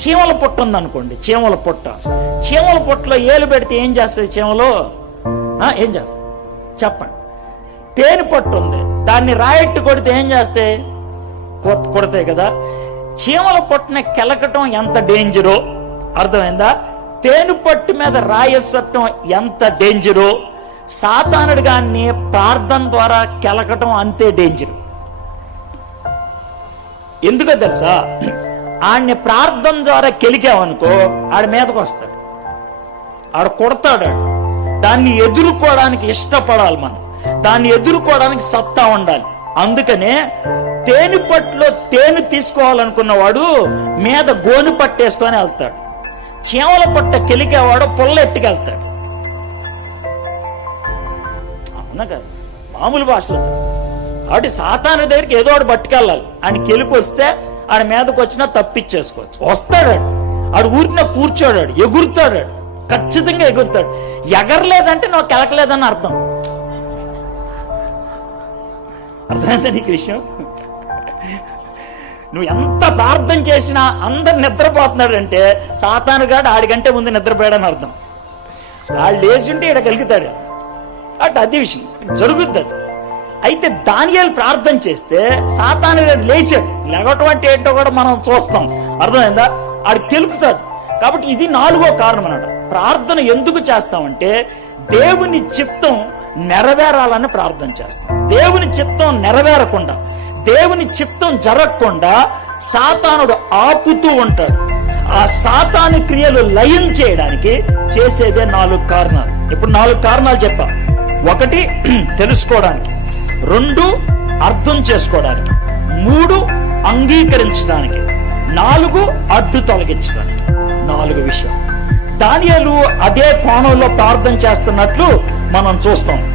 చీమల పొట్ట ఉందనుకోండి, చీమల పొట్టలో ఏలు పెడితే ఏం చేస్తుంది చీమలు? ఏం చేస్తుంది చెప్పండి? తేనె పట్టు ఉంది, దాన్ని రాయట్టు కొడితే ఏం చేస్తాయి? కొడతాయి కదా. చీమల పొట్టుని కెలకటం ఎంత డేంజరో అర్థమైందా? తేనె పట్టు మీద రాయసట్టం ఎంత డేంజరో, సాతానుడు గాన్ని ప్రార్థన ద్వారా కెలకటం అంతే డేంజర్. ఎందుకో తెలుసా? ఆడిని ప్రార్థన ద్వారా కెలికావనుకో ఆడి మీదకి వస్తాడు, ఆడు కొడతాడు. దాన్ని ఎదుర్కోవడానికి ఇష్టపడాలి మనం, దాన్ని ఎదుర్కోవడానికి సత్తా ఉండాలి. అందుకనే తేనె పట్టులో తేనె తీసుకోవాలనుకున్నవాడు మీద గోను పట్టేసుకొని వెళ్తాడు, చీమల పట్ట కెలికేవాడు పుల్ల ఎట్టుకెళ్తాడు. అవునా కదా? మామూలు భాషలో. కాబట్టి సాతాను దగ్గరికి ఏదో ఒకటి పట్టుకెళ్ళాలి. ఆయన కెలికొస్తే ఆడ మీదకి వచ్చినా తప్పించేసుకోవచ్చు. వస్తాడు ఆడు ఊరిన కూర్చోడాడు, ఎగురుతాడు, ఖచ్చితంగా ఎగురుతాడు. ఎగరలేదంటే నువ్వు కెలకలేదని అర్థం. అర్థమైందా నీకు విషయం? నువ్వు ఎంత ప్రార్థన చేసినా అందరు నిద్రపోతున్నాడంటే సాతానుగాడు ఆడికంటే ముందు నిద్రపోయాడని అర్థం. వాళ్ళు లేచి ఉంటే ఇక్కడ కలుగుతాడు. అటు అది విషయం జరుగుద్ది. అయితే దానియేలు ప్రార్థన చేస్తే సాతానుగాడు లేచాడు. లేవటం అంటే ఏంటో కూడా మనం చూస్తాం. అర్థమైందా? ఆడు కెలుకుతాడు. కాబట్టి ఇది 4వ కారణం అన్నమాట. ప్రార్థన ఎందుకు చేస్తామంటే దేవుని చిత్తం నెరవేరాలని ప్రార్థన చేస్తాం. దేవుని చిత్తం నెరవేరకుండా, దేవుని చిత్తం జరగకుండా సాతానుడు ఆపుతూ ఉంటాడు. ఆ సాతాను క్రియలు లయం చేయడానికి చేసేదే 4 కారణాలు. ఇప్పుడు 4 కారణాలు చెప్పా. 1 తెలుసుకోవడానికి, 2 అర్థం చేసుకోవడానికి, 3 అంగీకరించడానికి, 4 అడ్డు తొలగించడానికి. 4 విషయాలు. దానియేలు అదే కోణంలో ప్రార్థన చేస్తున్నట్లు మనం చూస్తాం.